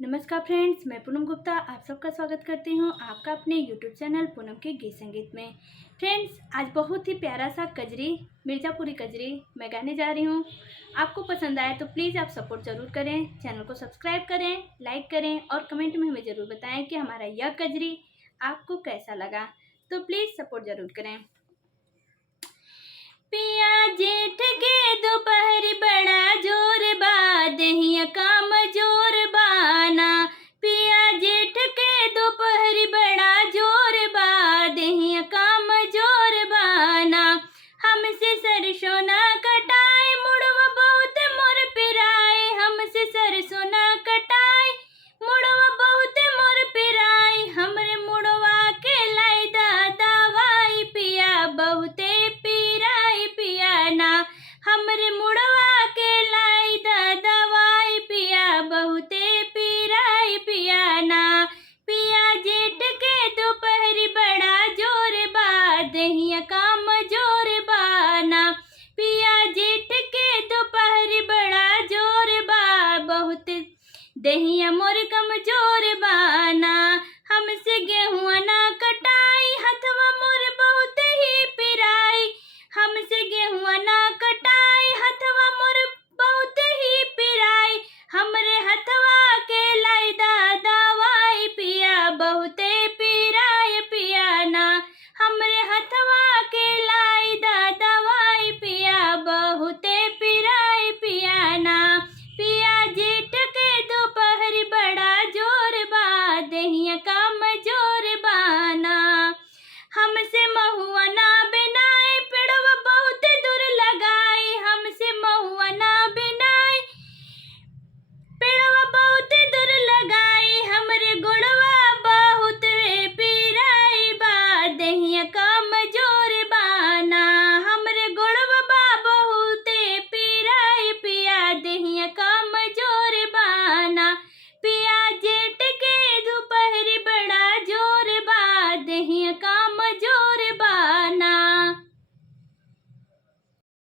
नमस्कार फ्रेंड्स, मैं पूनम गुप्ता आप सबका स्वागत करती हूँ आपका अपने यूट्यूब चैनल पूनम के गीत संगीत में। फ्रेंड्स, आज बहुत ही प्यारा सा कजरी, मिर्ज़ापुरी कजरी मैं गाने जा रही हूँ। आपको पसंद आए तो प्लीज़ आप सपोर्ट ज़रूर करें, चैनल को सब्सक्राइब करें, लाइक करें और कमेंट में हमें ज़रूर बताएं कि हमारा यह कजरी आपको कैसा लगा। तो प्लीज़ सपोर्ट ज़रूर करें। पिया जेठ के दोपहरी बड़ा जोर बा, दहिया काम जोर बाना। पिया जेठ के दोपहरी बड़ा जोर बा, दहिया काम जोर बाना। हमसे सरसों ना कटाए, मुड़वा बहुत मोर पिराए। हमसे सरसों ना कटाए, मुड़वा बहुत मोर पिराए। हमरे मुड़वा के लाई दा दवाई, पिया बहुते पिराई पिया ना। हमरे मुड़वा के लाई दा दवाई, पिया बहुते पिराई पिया ना। पिया जेठ के दोपहरी बड़ा जोर बा, दहिया काम जोर बाना। पिया जेठ के दोपहरी बड़ा जोर बा, बहुत दहिया मोर कमजोर बाना। हमसे गेहुआ ना कटाई, हथवा मोर बहुत ही पिराई। हमसे गेहुआ ना कटाई, हथवा मोर बहुत ही पिराई। हमरे हथवा